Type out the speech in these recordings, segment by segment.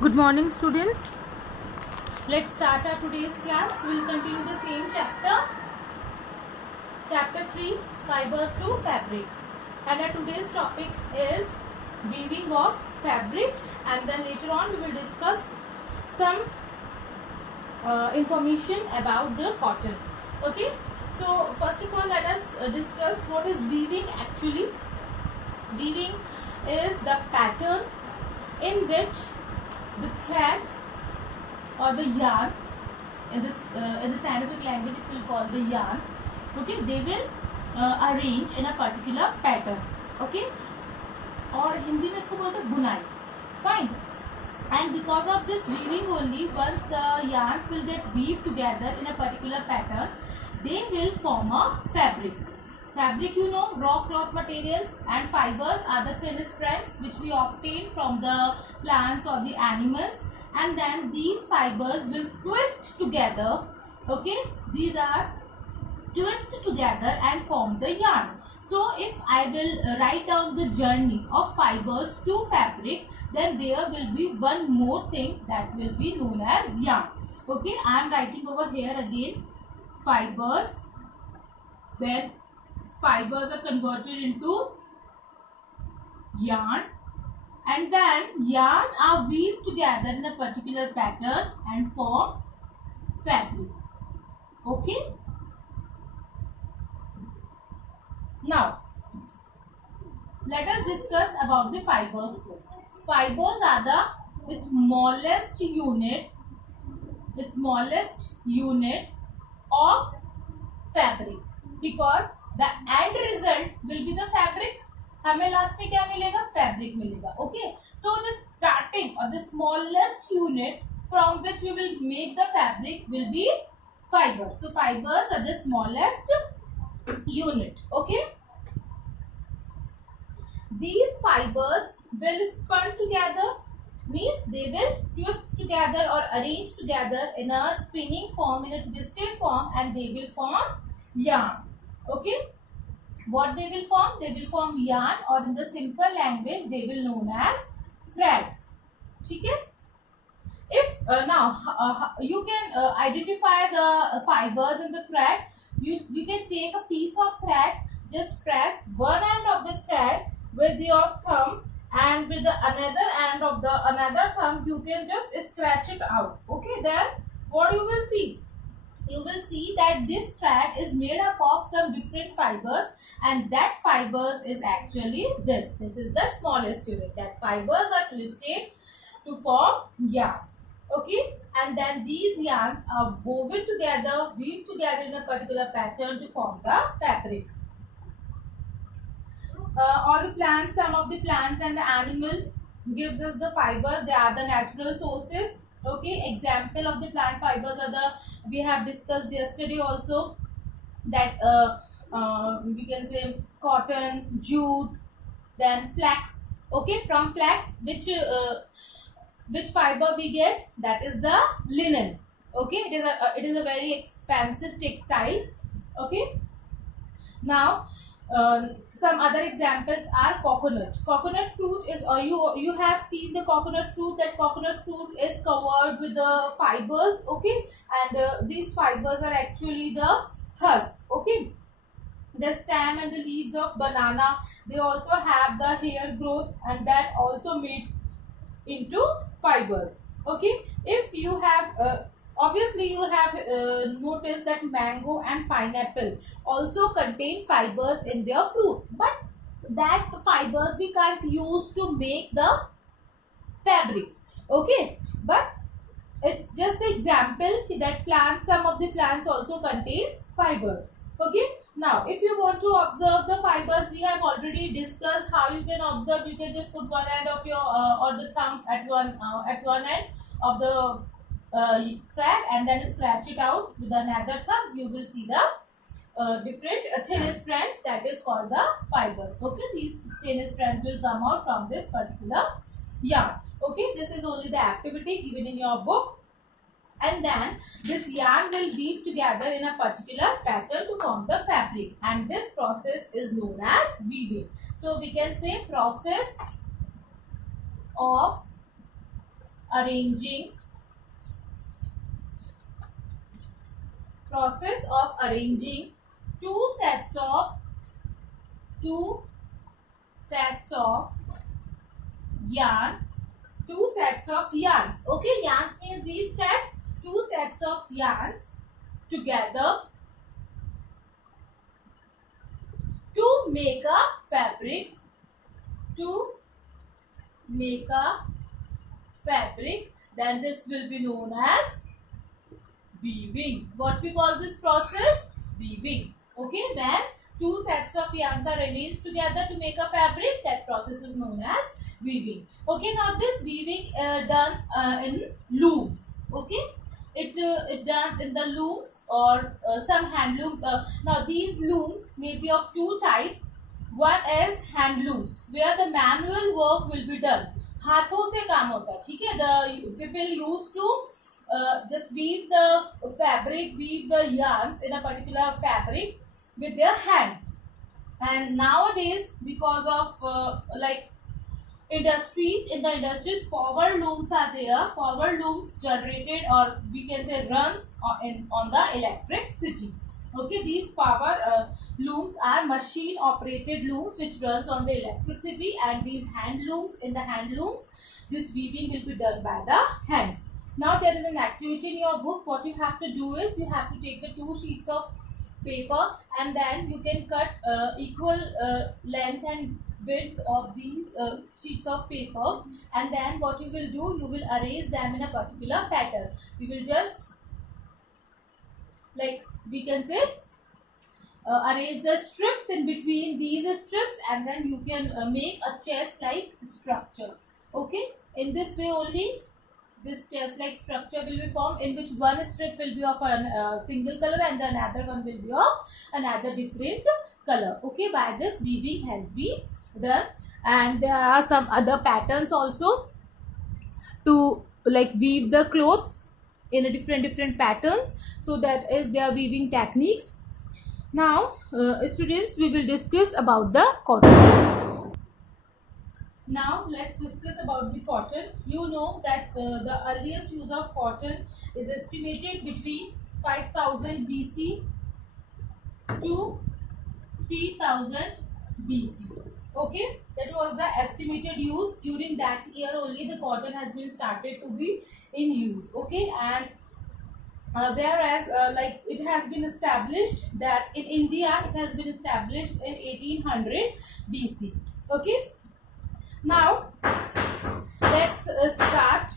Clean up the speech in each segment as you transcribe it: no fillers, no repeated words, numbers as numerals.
Good morning, students. Let's start our today's class. We'll continue the same chapter. Chapter 3, Fibers to Fabric. And our today's topic is weaving of fabric. And then later on we will discuss some information about the cotton. Okay. So first of all, let us discuss what is weaving actually. Weaving is the pattern in which the threads or the yarn, in the scientific language it will call the yarn, okay, they will arrange in a particular pattern, okay, और हिंदी में इसको बोलते हैं बुनाई, fine. And because of this weaving only, once the yarns will get weaved together in a particular pattern, they will form a fabric. Fabric, you know, raw cloth material, and fibers are the thin strands which we obtain from the plants or the animals, and then these fibers will twist together, okay, these are twist together and form the yarn. So if I will write down the journey of fibers to fabric, then there will be one more thing that will be known as yarn. Okay, I am writing over here again fibers, when fibers are converted into yarn, and then yarn are weaved together in a particular pattern and form fabric. Okay. Now, let us discuss about the fibers first. Fibers are the smallest unit of fabric, because the end result will be the fabric. हमें last में क्या मिलेगा? Fabric मिलेगा. Okay, so the starting और the smallest unit from which we will make the fabric will be fibers. So fibers are the smallest unit. Okay, these fibers will spun together, means they will twist together or arrange together in a spinning form, in a twisted form, and they will form yarn. Okay, what they will form? They will form yarn, or in the simple language they will known as threads. Okay, if now you can identify the fibers in the thread. You can take a piece of thread, just press one end of the thread with your thumb, and with the another end of the another thumb you can just scratch it out. Okay, then what you will see? You will see that this thread is made up of some different fibers, and that fibers is actually this. This is the smallest unit. That fibers are twisted to form yarn. Okay, and then these yarns are woven together, weaved together in a particular pattern to form the fabric. All the plants, some of the plants and the animals gives us the fiber. They are the natural sources. Okay, example of the plant fibers are the, we have discussed yesterday also, that we can say cotton, jute, then flax. Okay, from flax which fiber we get? That is the linen. Okay, it is a very expensive textile. Okay, now some other examples are coconut. Coconut fruit is, you have seen the coconut fruit. That coconut fruit is covered with the fibers. Okay, and these fibers are actually the husk. Okay, the stem and the leaves of banana, they also have the hair growth, and that also made into fibers. Okay, if you have obviously you have noticed that mango and pineapple also contain fibers in their fruit, but that fibers we can't use to make the fabrics. Okay, but it's just the example that plants, some of the plants also contains fibers. Okay, now if you want to observe the fibers, we have already discussed how you can observe. You can just put one end of your or the thumb at one end of the thread, and then scratch it out with another thumb. You will see the different thin strands, that is called the fibers. Okay, these thin strands will come out from this particular yarn. Okay, this is only the activity given in your book. And then this yarn will weave together in a particular pattern to form the fabric, and this process is known as weaving. So we can say process of arranging process of arranging two sets of two sets of yarns, okay, yarns means these threads, two sets of yarns together to make a fabric, to make a fabric, then this will be known as weaving. What we call this process? Weaving. Okay, when two sets of yarns are arranged together to make a fabric, that process is known as weaving. Okay, now this weaving done in looms. Okay, it done in the looms or some hand looms. Now these looms may be of two types. One is hand looms where the manual work will be done. हाथों से काम होता है, ठीक है. The people used to just weave the fabric, weave the yarns in a particular fabric with their hands. And nowadays, because of like industries, in the industries, power looms are there. Power looms generated, or we can say runs on the electricity. Okay, these power looms are machine operated looms which runs on the electricity, and these hand looms, in the hand looms, this weaving will be done by the hands. Now there is an activity in your book. What you have to do is you have to take the two sheets of paper, and then you can cut equal length and width of these sheets of paper, and then what you will do, you will arrange them in a particular pattern. We will just, like we can say, arrange the strips in between these strips, and then you can make a chest like structure. Okay, in this way only this chest like structure will be formed, in which one strip will be of a single color and the another one will be of another different color. Okay, by this weaving has been done. And there are some other patterns also to like weave the clothes in a different patterns. So that is their weaving techniques. Now students, we will discuss about the cotton. Now let's discuss about the cotton. You know that the earliest use of cotton is estimated between 5000 BC to 3000 BC. Okay, that was the estimated use. During that year only the cotton has been started to be in use. Okay, and whereas like it has been established that in India it has been established in 1800 BC. Okay, now let's start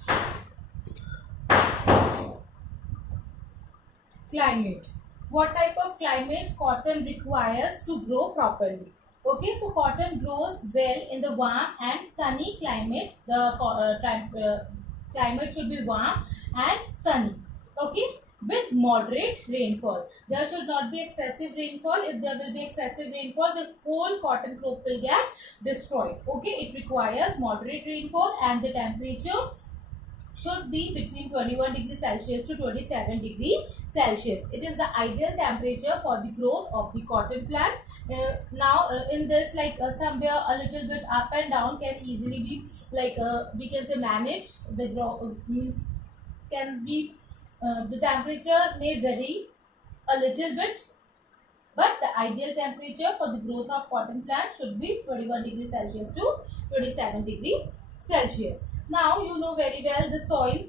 climate. What type of climate cotton requires to grow properly? Okay, so cotton grows well in the warm and sunny climate. The climate should be warm and sunny. Okay, with moderate rainfall. There should not be excessive rainfall. If there will be excessive rainfall, the whole cotton crop will get destroyed. Okay, it requires moderate rainfall, and the temperature should be between 21 degrees Celsius to 27 degrees Celsius. It is the ideal temperature for the growth of the cotton plant. Now in this, like somewhere a little bit up and down can easily be, like we can say, managed. The means can be the temperature may vary a little bit, but the ideal temperature for the growth of cotton plant should be 21 degrees Celsius to 27 degrees Celsius. Now you know very well the soil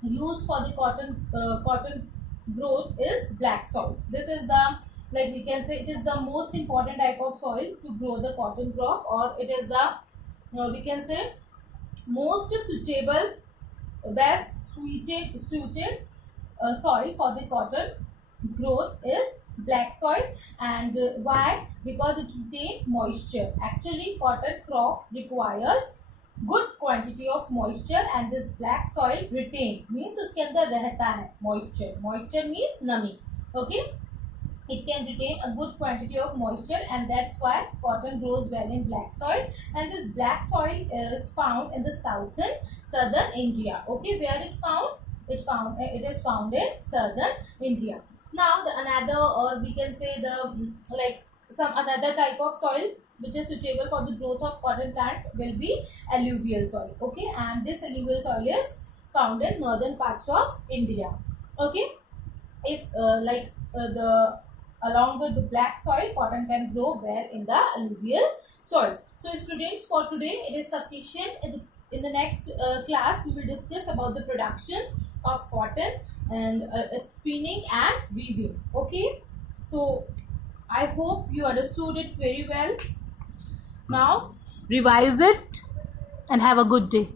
used for the cotton growth is black soil. This is the, like we can say, it is the most important type of soil to grow the cotton crop, or it is the we can say most suitable, best suited soil for the cotton growth is black soil. And why? Because it retains moisture. Actually cotton crop requires good quantity of moisture, and this black soil retain means uske andar rehta hai moisture. Moisture means nami. Okay, it can retain a good quantity of moisture, and that's why cotton grows well in black soil. And this black soil is found in the southern India. Okay, where it found? It is found in southern India. Now the another, or we can say the like some another type of soil which is suitable for the growth of cotton plant will be alluvial soil. Okay, and this alluvial soil is found in northern parts of India. Okay, if the along with the black soil, cotton can grow well in the alluvial soils. So students, for today it is sufficient. In the next class we will discuss about the production of cotton and its spinning and weaving. Okay, so I hope you understood it very well. Now revise it and have a good day.